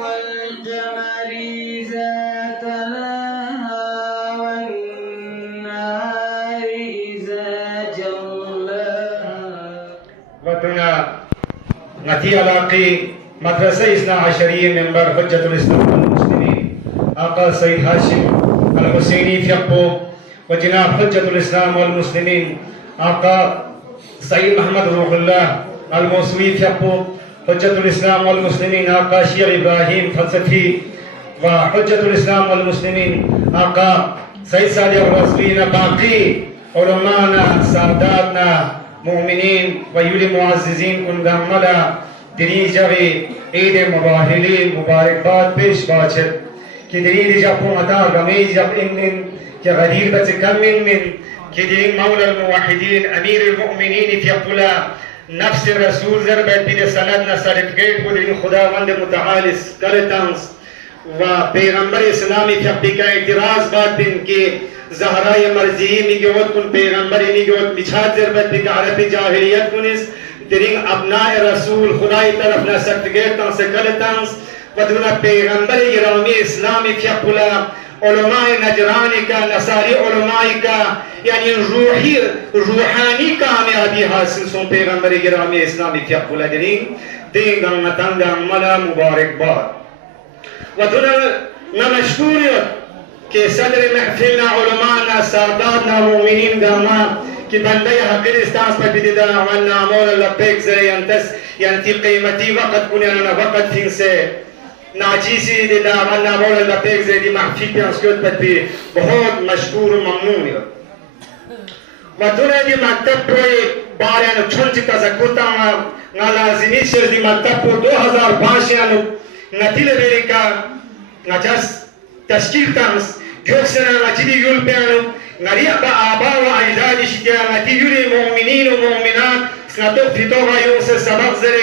والجمر ذات لها والنهار إذا جلاها وتنا نتي علاقي مدرسة 12 منبر حجة الإسلام والمسلمين آقا سيد هاشم الحسيني فيقبو وجناب حجة الإسلام والمسلمين آقا سيد محمد روح الله الموسوي فيقبو حجة الإسلام والمسلمين آقا شيخ إبراهيم فلسفي وحجة الإسلام والمسلمين آقا سيد صالح الرسولين باقي علماءنا ساداتنا مؤمنين ويولي معززين كنداملا دریجاوی عید مباهلی مبارکباد پیش باشد که درید جب مدار رمی جب این که غدیر بتكمل من که درید مولا الموحدين امیر المؤمنین فی قلا نفس رسول زربت بید سندنا سرفگیت بود این خداوند متعال سکلتانس و پیغمبر اسلامی فی قبیقه اعتراض باد بین که زهرای مرزیی میگوید کن پیغمبری میگوید بچاد زربت بید عرب جاهلیت کنیست درین ابناء رسول خدای طرف نسرتگیتان سکلتانس و دون پیغمبر گرامی اسلامی فیقلا علماء نجرانی کا نصاری علمائی کا یعنی روحانی کامیابی حاصل سن پیغمبر گرامی اسلامی فیقلا درین دینگان نتنگان ملا مبارک باد و دون نمشکوریت که صدر محفلنا علماءنا ساداتنا مؤمنین داما که بنده حقیر استانس پر بیدیده و نامول لبیک زره ینتی قیمتی وقت کنی انا وقت فینسه ناچیسی دیده و نامول لبیک زره دی محفی پیانس کد پر بی بہت مشکور و ممنونی و دونه دی مکتب پروی باریانو چونچی تذکرتا و لازمی شد دی مکتب پر 2005 یانو نتیل بیریکا نچاس تشکیل تانس گوکسنا نچیدی یول پیانو نريع بآباء وأجداد شجاعتي يري مؤمنين ومؤمنات سنتوق في توغا يوسف سبق زري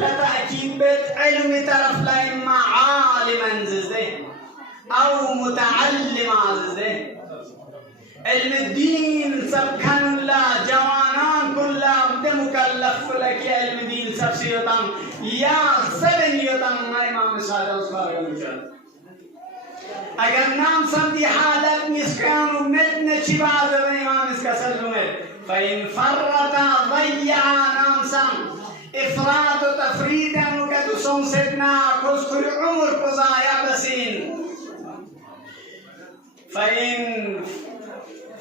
لتأكيد بيت علمي طرف لا إما عالما زده أو متعلم زده علم الدين سب كان لا جوانان كلها مكلف لك علم الدين سب سيطان يا سبن يطان ما إمام الصادق أصبار المجال اگر نام سمدی حالت مسکان و مدن چی بعض امام اسکا سلمت فإن فرط ضيع نام سم افراط و تفريط و کدو سنسدنا کسکر عمر قضایا بسین فإن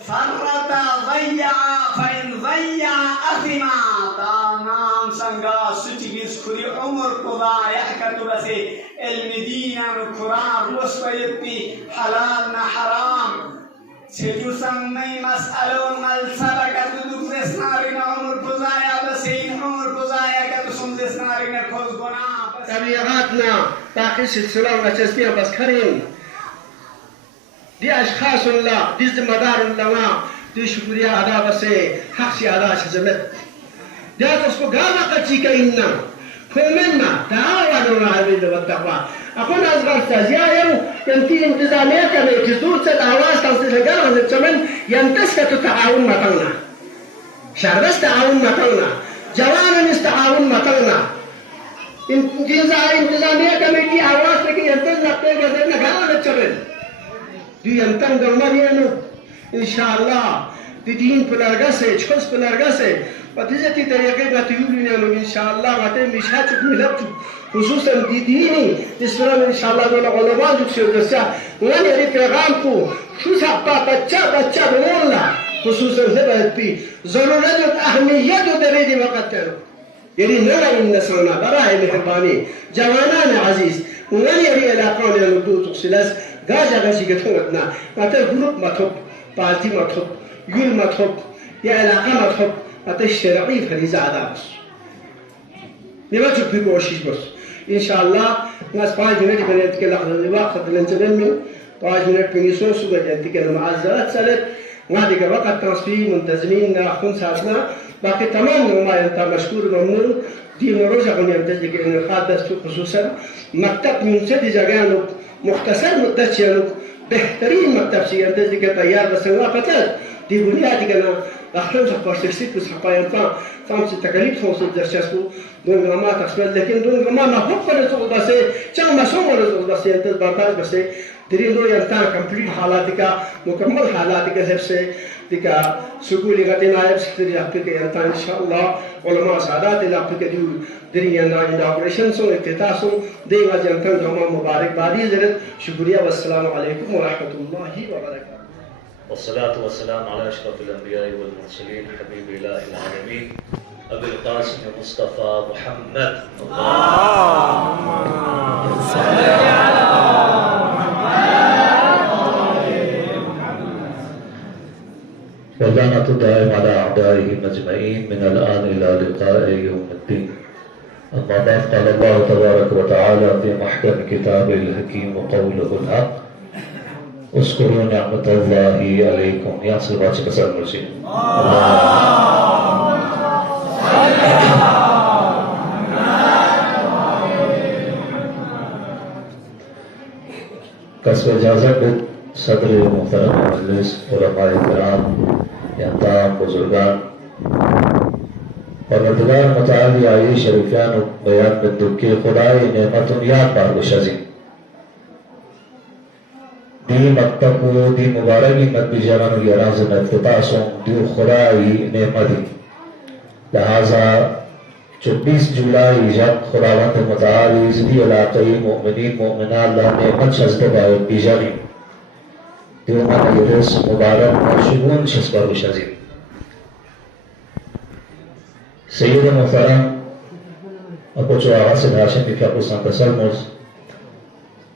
فرط ضيع فإن ضيع أثما تا نام سنگا سچگیز کری عمر قضایا کدو بسی علم دين وقرآن وصفيتي حلال حرام سيجوسمي مسألة ملسبة كتدوك دسنارين عمر قضايا بسين عمر قضايا كتسم دسنارين كوزبنا طبيعاتنا باقي سلسلة وتسبيح بس كريم دي أشخاص الله دي زمدار الله دي شكريا أدا بس حقسي أدا شزمت دي أتسكو قاما قتشيك إنا فمنا تعاونوا على البر والتقوى أكون أصغر تزيايم ينتي انتظامية كما يتزور تدعواز تنصيص الجرغة الزمن ينتسك تعاون مطلنا شربس تعاون مطلنا جوانا نستعاون مطلنا انتظامية كما يتي عواز لكي ينتظ نقطة قدرنا قرار الزمن دي ينتن قرمانينو إن شاء الله دي دين بلارغاسي چخص بلارغاسي وتزتي طريقة نتيولينا إن شاء الله غاتين مشاتك ملابتو خصوصا دي ديني الإسلام إن شاء الله دولا علماء جوكسيو دسا وان يري پیغامكو شو سابا بچا بمولا خصوصا زبهت بي ضرورت أهمية دريدي وقت تلو يري نرى إن نسلنا براء مهرباني جوانان عزيز وان يري علاقان يلدو تقسلاس غاجا غاشي قتونتنا غاتل جروب مطب بارتي مطب يول مطب يا علاقة مطب غاتل الشرعي فريزة عدابس نباتو بيكوشيش بس إن شاء الله ناس 5 minutes بنت كلا الوقت لنتنمي 5 minutes بنيسون سوى جنتي كلا معزلات سالت وهذيك وقت تنصفي منتظمين ناخذ ساعتنا باقي تمام وما أنت مشكور ممنون دي نروجع من يمتلك إن الخادس خصوصا مكتب من سد جانو مختصر مدتشانو بهترين مكتب سيمتلك تيار بس وقتات دي بنياتي كنا أخرج بارسكسيت بس حقايا فهم ستكاليف فوصل درشاسكو دون غما تقبل لكن دون غما ما هو فرصة بس كم ما سوى فرصة بس أنت بارتاج بس تري دو ينتهي كمبليت حالاتك مكمل حالاتك هسه تك سكولي قتنا يبس تري أبيك ينتهي إن شاء الله علماء سعادات إلى أبيك ديو دري ينتهي إناغريشن سو افتتاحو دي غاز ينتهي جمع مبارك بعدي زرت شكريا والسلام عليكم ورحمة الله وبركاته. والصلاة والسلام على أشرف الأنبياء والمرسلين حبيب إله العالمين أبي القاسم المصطفى محمد اللهم صل على محمد واللعنة الدائم على أعدائهم أجمعين من الآن إلى لقاء يوم الدين. أما بعد قال الله تبارك وتعالى في محكم كتابه الحكيم وقوله الحق اذكروا نعمة الله عليكم يا صلوات كسر مرسي قصب اجازت صدر محترم مجلس علماء کرام یانتام بزرگان پروردگار متعالی آئی شریفیان بیان بندو کے خدای نعمت یاد بار بشازی دی مکتب کو دی مبارکی مدبی جوانو یراز افتتاحوں دی خدای نعمتی لہذا 24 جولائی جب خداوند متعالی زدی علاقی مؤمنین مؤمنان اللہ نعمت شزد باید بیجانی دیو من یرس مبارک شگون شسبر بشازی سید محترم ابو چو آغاز ہاشم کی فقر سنتسل موز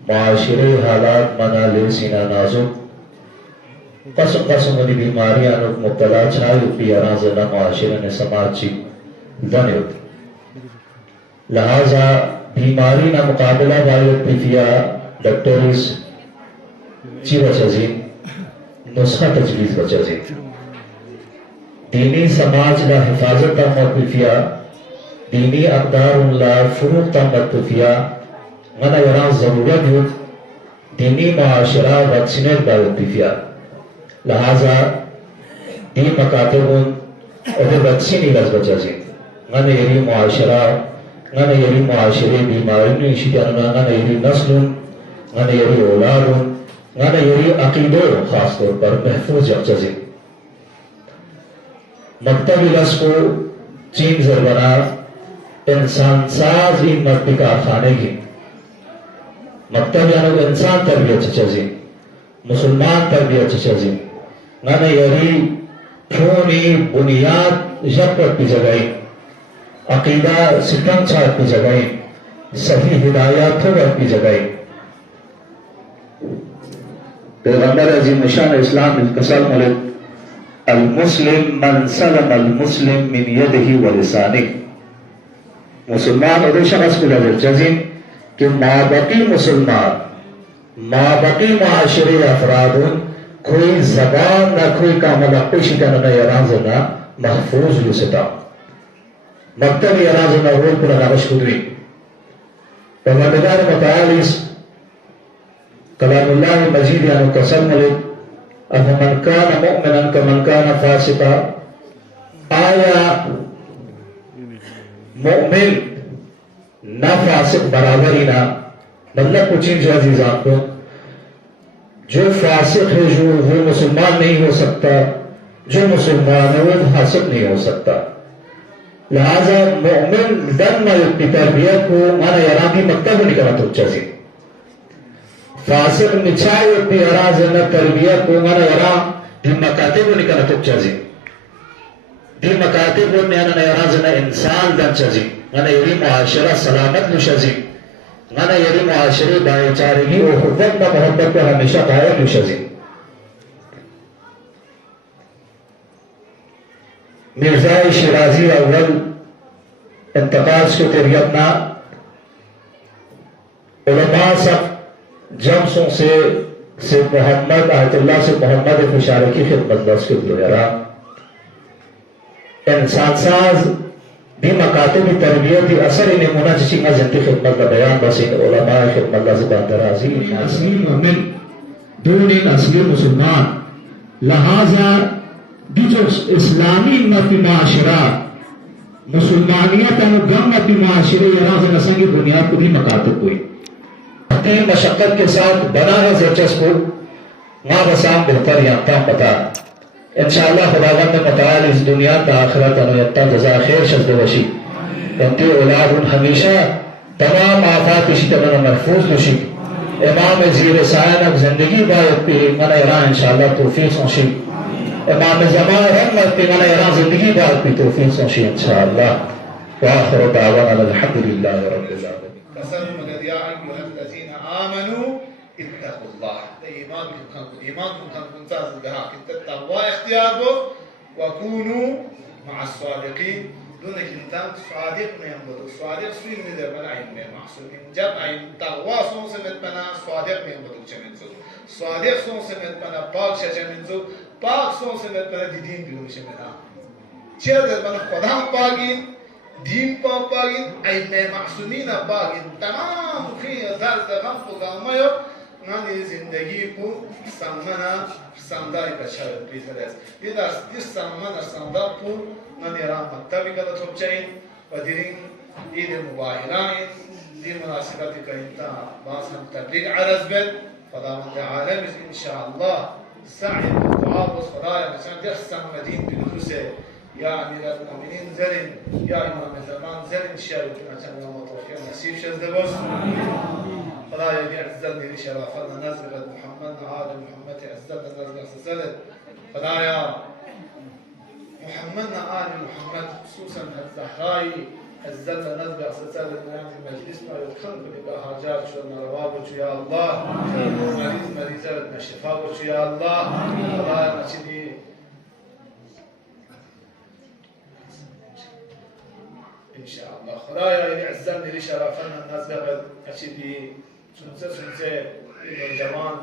معاشرے حالات منال سینہ نازک قسم ونی بیماریاں نک مبتلا چھائی پی ارازنہ معاشرے نے سماج چی دنیت لہذا بیماری نہ مقابلہ باید پیفیا ڈاکٹرز چی بچازین نسخہ تجویز بچازین دینی سماج لا حفاظت مرتفیا دینی اقدار لا فروغ مرتفیا غنا يران ضرورت يوت دینی معاشرہ ویکسینیٹ مرتفیا لہذا دی مکاتبون ادھر ویکسینی لازم غنا يري معاشرہ غنا يري معاشرے بیماری نشیدانہ غنا يري نسل غنا يري اولاد غنا يري عقیدہ خاص طور پر محفوظ یقچزی مکتب لس کو چین زربنا انسان ساز این مکتب کارخانے کی مکتب یعنی انسان تربیت چچزی مسلمان تربیت چچزی غنا يري پھونی بنیاد جبت پی جگائی عقیدہ ستن چھات پی جگائی صحیح ہدایات تھوڑا پی جگائی پیغمبر عظیم شان اسلام انقسال ملک المسلم من سلم المسلم من يده ولسانه مسلمان ادھر شخص کو لازم چزیم کہ مابقی مسلمان مابقی معاشرے افرادون کوئی زبان نہ کوئی کامل پیشی کا نہ یرانزنا محفوظ لستا مکتب یرانزنا رول پر نامش کدوی پروردگار متعالیس کلام اللہ مجید یعنی قسم ملک افمن کان مؤمنا کمن کان فاسقا آیا مؤمن نہ فاسق برابری نہ مطلب کچھ جو عزیزان کو جو فاسق ہے جو وہ مسلمان نہیں ہو سکتا جو مسلمان ہے وہ فاسق نہیں ہو سکتا لہذا مؤمن دن کی تربیت کو مانا یرانی مکتب نکلا تو چیزی فاسق نچائی اپنی ارازن تربیت کو مانا یرام دی مکاتب نکلا تو چیزی دی مکاتب مانا ارازن انسان دن چیزی مانا یری معاشرہ سلامت نشزی مانا یری معاشرے بھائی چارگی اور خود میں محبت کو ہمیشہ قائم نشزی مرزا شیرازی اول انتقال کو تریتنا علماء سب جمسوں سے محمد آیت اللہ سے محمد فشارے کی خدمت بس کے دو یرا انسان ساز بھی مکاتب تربیت بھی اثر انہیں منہ چیچی میں زندگی خدمت کا بیان بس ان علماء خدمت کا زبان درازی اصلی مومن دون اصلی مسلمان لہذا دی جو اسلامی امت معاشرہ مسلمانیت اور امت معاشرے یراز نسنگی بنیاد کو بھی مکاتب ہوئی تین مشقت کے ساتھ بنا ہے زرچس کو ماں بسام بہتر یانتا پتا انشاءاللہ خداوند متعال اس دنیا تا آخرت انویتا جزا خیر شزد وشی انتی اولاد ہمیشہ تمام آفات اسی طرح محفوظ نشی امام زیر سائنب زندگی باید پہ من ایران انشاءاللہ توفیق سنشی امام زمان رحمت پہ من ایران زندگی باید پہ توفیق سنشی انشاءاللہ وآخر دعوانا الحمدللہ رب العالمین قسم مگر یا ایوہ الذین آمنوا اتقوا اللہ ایمان کن ساز گہا کہ تقوی اختیار کو وکونوا مع الصادقین دون انسان صادق میں ہم بولو صادق سوئی میں در بنا علم میں محصولین جب علم تقوی سون سے مت بنا صادق میں ہم بولو چمنزو صادق سون سے مت بنا پاک چمنزو پاک سون سے مت بنا دین دیون چمنا چیر در بنا خدا پاکین دین پاکین علم محصولین پاکین تمام خیر درد غم کو گامایو نانی زندگی کو سامنا سامداری بچاوت بیتر است دیدار دیس سامنا سامدار کو نانی رام مکتبی کلا توبچین و دیرین عید مباهران دی مناسبت کنتا باز هم تبلیغ عرض بد خداوند عالم ان شاء الله سعی دعا و خدایا مثلا درس مدین بنفسه یا امیر المؤمنین زرین یا امام زمان زرین شاید مثلا متوفی نصیب شد باز خدایا بیعزت دی شرافت نزل محمد آل محمد عزت نزل سلسله خدایا محمد آل محمد خصوصا الزهراء عزت نزل سلسله نعم المجلس ما يدخل بك حاجات شو نرواب يا الله مريض شفاء يا الله خدایا مسجدي ان شاء الله خدایا عزت دی شرافت نزل مسجدي سنسه جوان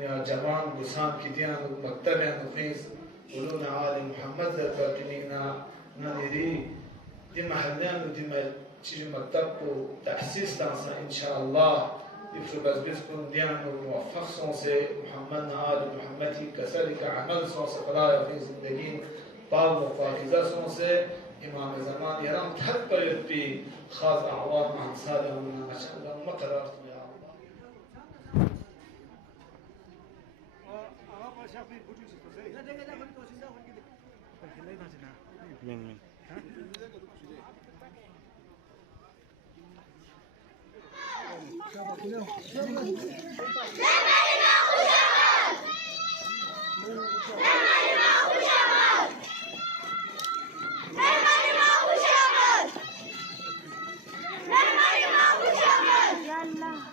یا جوان گسان کی دیان مکتب ہیں نخیز ولونا عالي محمد ذات كنينا نادري دي محلان ودي تيجي مكتب تأسيس تانسا إن شاء الله يفرق بس بيتكون ديانو موفق سونسي محمد نعالي محمدي كذلك عمل سونسي قرايا في زندگين بعض مفاقزة سونسي إمام زمان يرام تحت يبي خاص أعوام عن صادق من مشهد ما قررت يا الله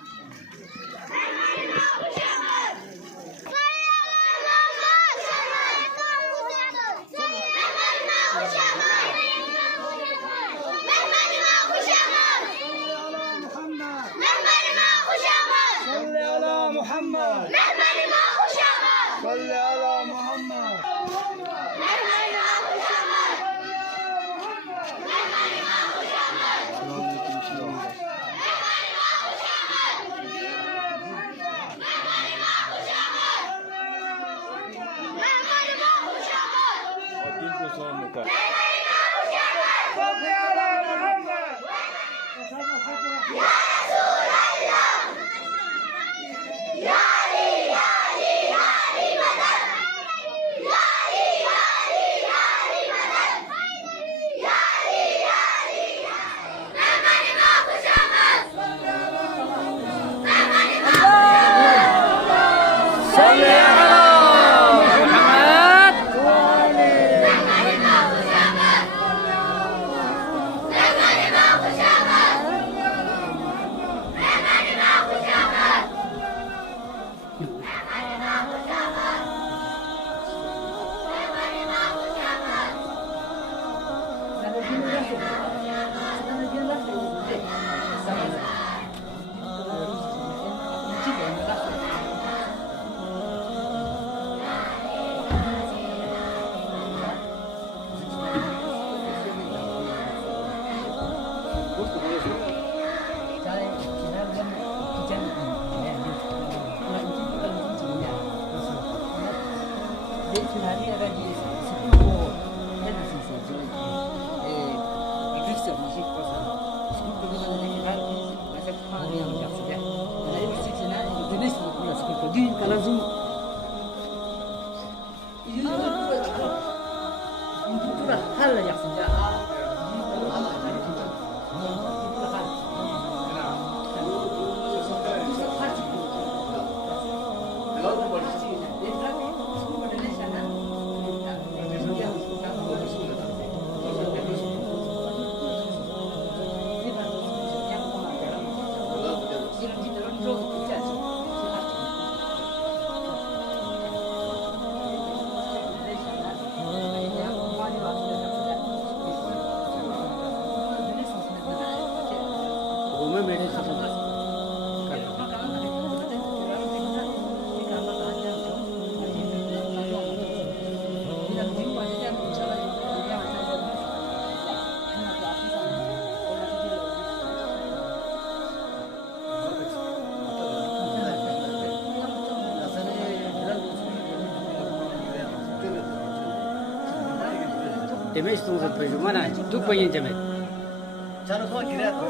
Demek istiyorsunuz peki? Mana tu pengen demek. Cara kau kira tu?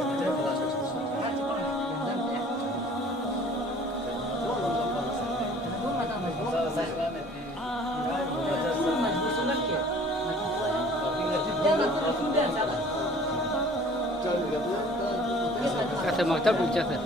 Kata maktab ucapnya.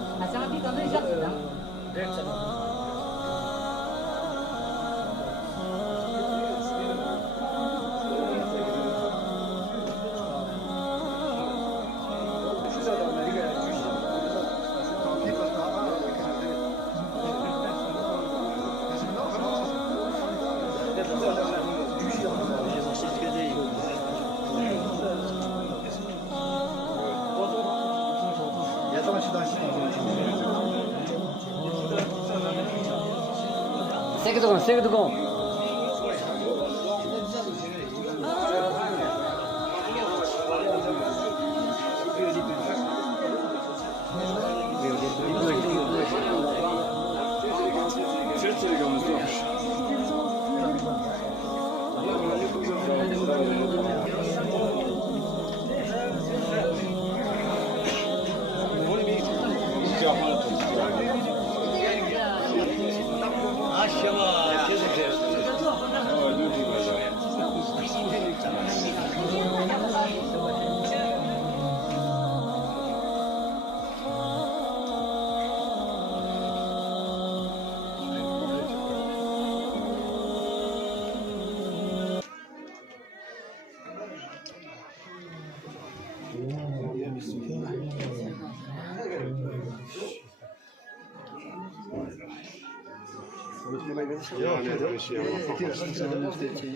Sekitu kon.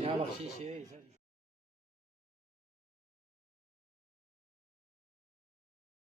Ya bak şey